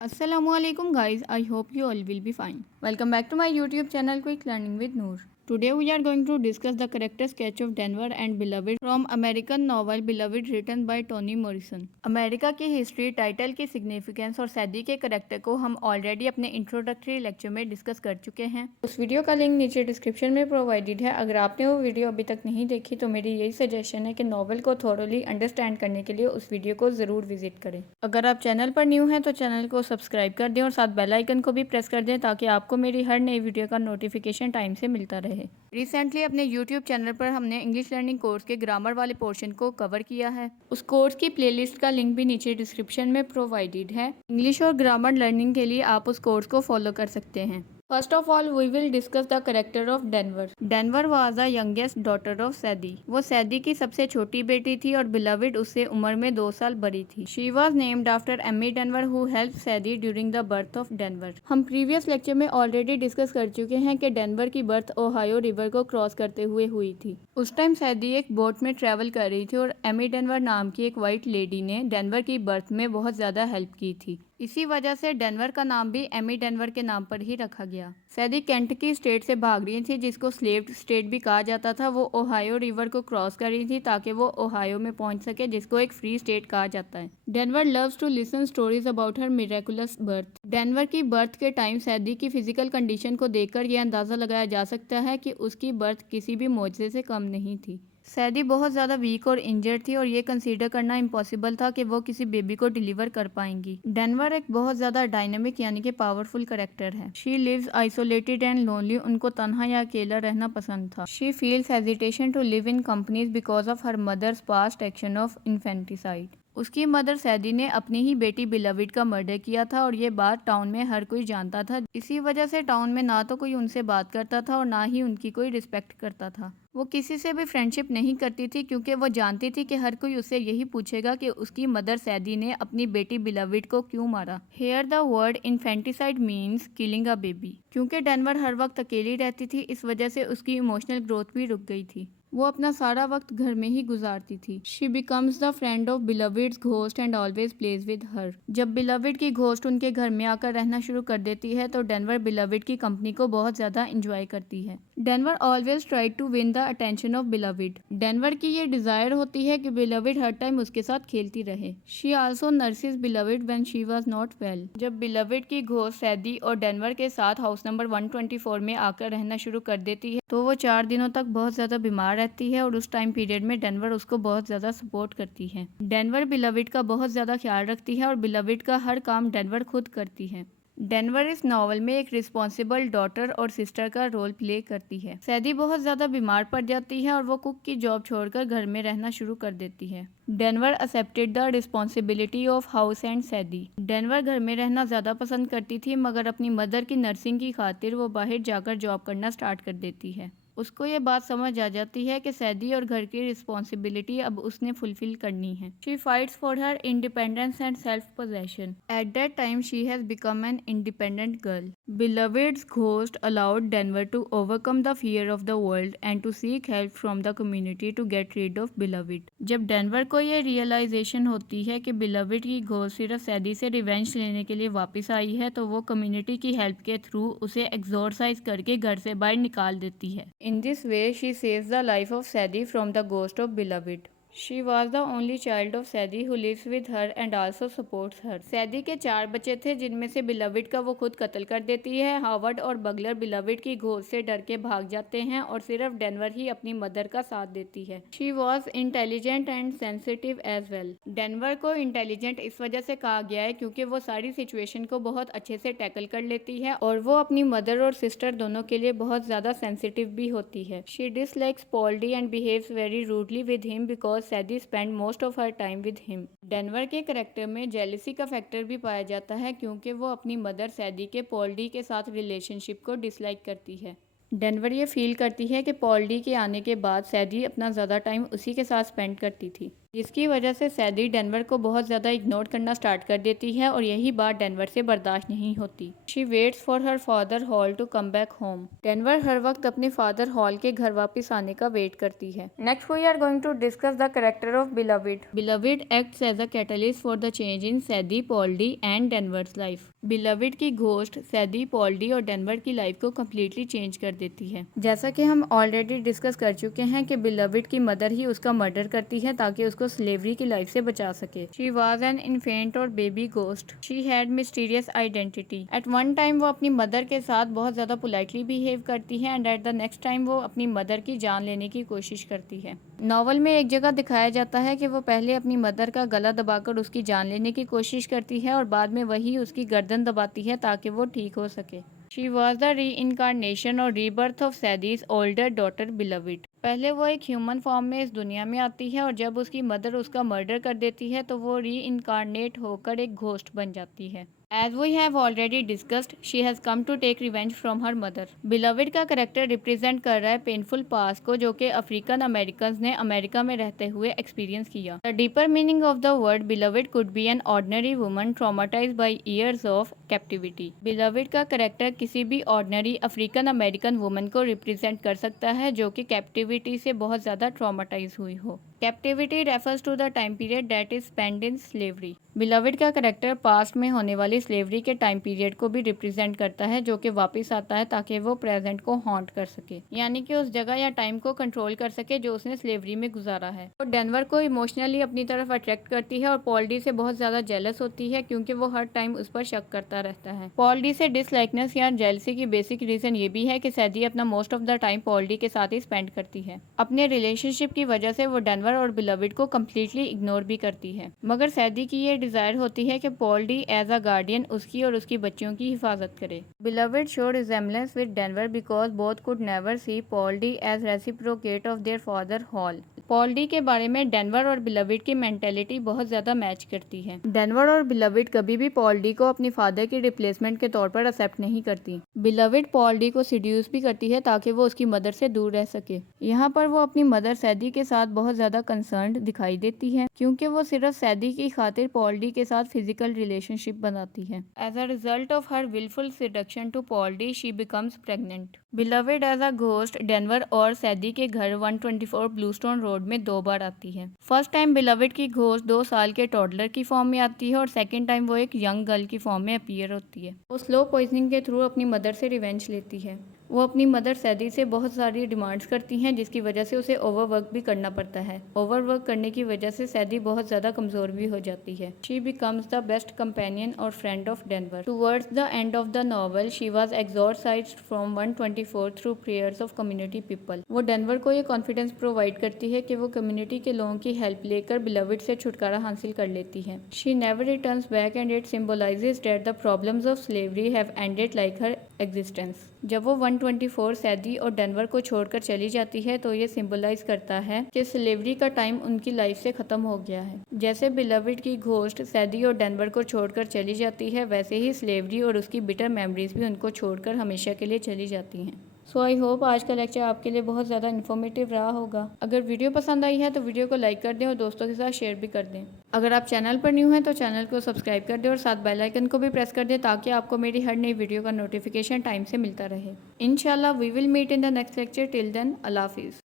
Assalamualaikum guys, I hope you all will be fine. Welcome back to my YouTube channel Quick Learning with Noor. Today we are going to discuss the character sketch of Denver and Beloved from American novel Beloved written by Toni Morrison. America की history, title की significance और Sethe के character को हम already अपने introductory lecture में discuss कर चुके हैं। उस वीडियो का लिंक नीचे डिस्क्रिप्शन में प्रोवाइडेड है। अगर आपने वो वीडियो अभी तक नहीं देखी तो मेरी यही सजेशन है कि नॉवल को थोरोली अंडरस्टैंड करने के लिए उस वीडियो को ज़रूर विजिट करें। अगर आप चैनल पर न्यू हैं तो चैनल को सब्सक्राइब कर दें और साथ बेल आइकन को भी प्रेस कर दें ताकि आपको मेरी हर नई वीडियो का नोटिफिकेशन टाइम से मिलता रहे। रिसेंटली अपने YouTube चैनल पर हमने इंग्लिश लर्निंग कोर्स के ग्रामर वाले पोर्शन को कवर किया है। उस कोर्स की प्लेलिस्ट का लिंक भी नीचे डिस्क्रिप्शन में प्रोवाइडेड है। इंग्लिश और ग्रामर लर्निंग के लिए आप उस कोर्स को फॉलो कर सकते हैं। First of all we will discuss the character of Denver. Denver was the youngest daughter of Sethe. वो सैदी की सबसे छोटी बेटी थी और बिलविड उससे उम्र में 2 साल बड़ी थी। She was named after Amy Denver who help Sethe during the birth of Denver. हम प्रीवियस लेक्चर में ऑलरेडी डिस्कस कर चुके हैं कि डेनवर की बर्थ ओहायो रिवर को क्रॉस करते हुए हुई थी। उस टाइम सैदी एक बोट में ट्रेवल कर रही थी और एमी डेनवर नाम की एक वाइट लेडी ने डेनवर की बर्थ में बहुत ज्यादा हेल्प की थी। इसी वजह से डेनवर का नाम भी एमी डेनवर के नाम पर ही रखा गया। सैदी केंट की स्टेट से भाग रही थी जिसको स्लेव्ड स्टेट भी कहा जाता था। वो ओहायो रिवर को क्रॉस कर रही थी ताकि वो ओहायो में पहुंच सके जिसको एक फ्री स्टेट कहा जाता है। Denver loves to listen stories about her miraculous birth. Denver की बर्थ के टाइम सैदी की फिजिकल कंडीशन को देखकर यह अंदाजा लगाया जा सकता है कि उसकी बर्थ किसी भी मोजज़े से कम नहीं थी। सैदी बहुत ज़्यादा वीक और इंजर्ड थी और ये कंसीडर करना इम्पॉसिबल था कि वो किसी बेबी को डिलीवर कर पाएंगी। डेनवर एक बहुत ज़्यादा डायनेमिक यानी कि पावरफुल कैरेक्टर है। She lives isolated and lonely. उनको तन्हा या अकेला रहना पसंद था। She feels hesitation to live in companies because of her mother's past action of infanticide. उसकी मदर सैदी ने अपनी ही बेटी बिलविड का मर्डर किया था और ये बात टाउन में हर कोई जानता था। इसी वजह से टाउन में ना तो कोई उनसे बात करता था और ना ही उनकी कोई रिस्पेक्ट करता था। वो किसी से भी फ्रेंडशिप नहीं करती थी क्योंकि वो जानती थी कि हर कोई उससे यही पूछेगा कि उसकी मदर सैदी ने अपनी बेटी बिलविड को क्यों मारा। Here the word infanticide means killing a baby. क्योंकि डेनवर हर वक्त अकेली रहती थी इस वजह से उसकी इमोशनल ग्रोथ भी रुक गई थी। वो अपना सारा वक्त घर में ही गुजारती थी। She becomes the friend of Beloved's ghost and always plays with her. जब बिलविड की घोस्ट उनके घर में आकर रहना शुरू कर देती है तो डेनवर बिलविड की कंपनी को बहुत ज्यादा इंजॉय करती है। Denver always try to win the attention of Beloved. Denver की ये डिजायर होती है कि बिलविड हर टाइम उसके साथ खेलती रहे। She also nurses beloved when she was not well. जब बिलविड की घोस्ट सैदी और डेनवर के साथ हाउस नंबर 124 में आकर रहना शुरू कर देती है तो वो 4 दिनों तक बहुत ज्यादा बीमार रहती है और उस टाइम पीरियड में डेनवर उसको बहुत ज्यादा सपोर्ट करती है। डेनवर बिलविड का बहुत ज्यादा ख्याल रखती है और बिलविड का हर काम डेनवर खुद करती है। डेनवर इस नॉवल में एक रिस्पॉन्सिबल डॉटर और सिस्टर का रोल प्ले करती है। सैदी बहुत ज्यादा बीमार पड़ जाती है और वो कुक की जॉब छोड़कर घर में रहना शुरू कर देती है। Denver accepted the responsibility of house and सैदी। Denver घर में रहना ज्यादा पसंद करती थी मगर अपनी मदर की नर्सिंग की खातिर वो बाहर जाकर जॉब करना स्टार्ट कर देती है। उसको ये बात समझ आ जाती है कि सैदी और घर की रिस्पॉन्सिबिलिटी अब उसने फुलफिल करनी है। She fights for her independence and self possession. At that time she has become an independent girl. Beloved's ghost allowed Denver to overcome the fear of the world and to seek help from the community to get rid of Beloved. जब Denver को ये realisation होती है कि beloved की ghost सिर्फ सैदी से revenge लेने के लिए वापस आई है तो वो कम्युनिटी की हेल्प के थ्रू उसे एक्सोरसाइज करके घर से बाहर निकाल देती है। In this way she saves the life of सैदी from the ghost of beloved. She was the only child of सैदी who lives with her and also supports her. सैदी के 4 बच्चे थे जिनमें से बिलविड का वो खुद कत्ल कर देती है। हावर्ड और बगलर बिलविड की घोस्ट से डर के भाग जाते हैं और सिर्फ डेनवर ही अपनी मदर का साथ देती है। She was intelligent and sensitive as well. Denver को इंटेलिजेंट इस वजह से कहा गया है क्योंकि वो सारी सिचुएशन को बहुत अच्छे से टैकल कर लेती है और वो अपनी मदर और सिस्टर दोनों के लिए बहुत ज्यादा सेंसिटिव भी होती है। She dislikes Poldy and behaves very rudely with him because सैदी spend most of her time with him. Denver के करेक्टर में जेलिसी का फैक्टर भी पाया जाता है क्योंकि वो अपनी मदर सैदी के पॉल्डी के साथ रिलेशनशिप को डिसलाइक करती है। डेनवर ये फील करती है कि पॉल्डी के आने के बाद सैदी अपना ज़्यादा टाइम उसी के साथ स्पेंड करती थी। जिसकी वजह से सैदी डेनवर को बहुत ज़्यादा इग्नोर करना स्टार्ट कर देती है और यही बात डेनवर से बर्दाश्त नहीं होती। She waits for her father Halle to come back home. Denver हर वक्त अपने फादर हॉल के घर वापस आने का वेट करती है। Next we are going to discuss the character of Beloved. Beloved acts as a catalyst for the change in Sethe, Paul D and Denver's life. Beloved की घोस्ट सैदी, पॉल्डी और Denver की लाइफ को completely change कर देती है। जैसा कि हम ऑलरेडी डिस्कस कर चुके हैं कि बिलविड की मदर ही उसका मर्डर करती है ताकि उसको स्लेवरी की लाइफ से बचा सके। शी वॉज एन इन्फेंट और baby ghost. She had mysterious identity. At one time वो अपनी मदर के साथ बहुत ज्यादा पोलाइटली बिहेव करती है and at the next time वो अपनी मदर की जान लेने की कोशिश करती है। नॉवल में एक जगह दिखाया जाता है कि वो पहले अपनी मदर का गला दबाकर उसकी जान लेने की कोशिश करती है और बाद में वही उसकी गर्दन दबाती है ताकि वो ठीक हो सके। She was the reincarnation और rebirth of Sethe's older daughter Beloved. पहले वो एक ह्यूमन फॉर्म में इस दुनिया में आती है और जब उसकी मदर उसका मर्डर कर देती है तो वो री इनकारनेट होकर एक घोस्ट बन जाती है। As we have already discussed, she has come to take revenge from her mother. Beloved का करेक्टर रिप्रेजेंट कर रहा है पेनफुल पास्ट को जो कि अफ्रीकन अमेरिकन ने अमेरिका में रहते हुए एक्सपीरियंस किया। The deeper meaning of the word Beloved could be an ordinary woman traumatized by years of captivity. Beloved का करेक्टर किसी भी ऑर्डिनरी अफ्रीकन अमेरिकन वुमन को रिप्रेजेंट कर सकता है जो कि कैप्टिविटी से बहुत ज़्यादा ट्रॉमाटाइज हुई हो। Captivity refers to the time period that is spend in slavery. Beloved का करेक्टर पास्ट में होने वाली स्लेवरी के टाइम पीरियड को भी रिप्रेजेंट करता है जो कि वापस आता है ताकि वो प्रेजेंट को हॉन्ट कर सके, यानी कि उस जगह या टाइम को कंट्रोल कर सके जो उसने स्लेवरी में गुजारा है। वो डेनवर को इमोशनली अपनी तरफ अट्रैक्ट करती है और पॉल्डी से बहुत ज़्यादा जेलस होती है क्योंकि वो हर टाइम उस पर शक करता रहता है। पॉल्डी से डिसलाइकनेस या जेलसी की बेसिक रीज़न ये भी है कि सैदी अपना मोस्ट ऑफ द टाइम पॉल्डी के साथ ही स्पेंड करती है। अपने रिलेशनशिप की वजह से वो डेनवर और बिलविड को कम्प्लीटली इग्नोर भी करती है, मगर सैदी की ये डिजायर होती है कि पॉल्डी एज अ गार्डियन उसकी और उसकी बच्चियों की हिफाजत करे। Beloved show resemblance with Denver because both could never see Paul D as reciprocate of their father Halle. Paul D के बारे में डेनवर और बिलविड की मेंटेलिटी बहुत ज्यादा मैच करती है। डेनवर और बिलविड कभी भी पॉल्डी को अपनी फादर की रिप्लेसमेंट के तौर पर एक्सेप्ट नहीं करती। बिलविड पॉल्डी को सिड्यूस भी करती है ताकि वो उसकी मदर से दूर रह सके। यहाँ पर वो अपनी मदर सैदी के साथ बहुत ज्यादा कंसर्न्ड दिखाई देती है क्योंकि वो सिर्फ सैदी की खातिर पॉल्डी के साथ फिजिकल रिलेशनशिप बनाती है। As a result of her wilful seduction to Paul D she becomes pregnant. Beloved as a ghost Denver और सैदी के घर 124 ब्लूस्टोन रोड में 2 बार आती है। फर्स्ट टाइम बिलविड की घोस्ट 2 साल के टॉडलर की फॉर्म में आती है और सेकेंड टाइम वो एक यंग गर्ल की फॉर्म में अपीयर होती है। वो स्लो पॉइजनिंग के थ्रू अपनी मदर से रिवेंज लेती है। वो अपनी मदर सैदी से बहुत सारी डिमांड्स करती हैं जिसकी वजह से उसे ओवरवर्क भी करना पड़ता है। ओवरवर्क करने की वजह से सैदी बहुत ज़्यादा कमज़ोर भी हो जाती है। She becomes the best companion और friend of Denver. Towards the end of the novel she was exorcised from 124 through prayers of community people. वो डेनवर को ये कॉन्फिडेंस प्रोवाइड करती है कि वो कम्युनिटी के लोगों की हेल्प लेकर बिलविड से छुटकारा हासिल कर लेती है। She never returns back and it symbolises that the problems of slavery have ended like her existence. जब वो 124 सैदी और डेनवर को छोड़कर चली जाती है तो ये सिंबलाइज करता है कि स्लेवरी का टाइम उनकी लाइफ से ख़त्म हो गया है। जैसे बिलविड की घोस्ट सैदी और डेनवर को छोड़कर चली जाती है वैसे ही स्लेवरी और उसकी बिटर मेमोरीज भी उनको छोड़कर हमेशा के लिए चली जाती हैं। सो आई होप आज का लेक्चर आपके लिए बहुत ज़्यादा इन्फॉर्मेटिव रहा होगा। अगर वीडियो पसंद आई है तो वीडियो को लाइक कर दें और दोस्तों के साथ शेयर भी कर दें। अगर आप चैनल पर न्यू हैं तो चैनल को सब्सक्राइब कर दें और साथ बेल आइकन को भी प्रेस कर दें ताकि आपको मेरी हर नई वीडियो का नोटिफिकेशन टाइम से मिलता रहे। इंशाल्लाह we will meet in the next lecture. Till then अल्लाह हाफिज़।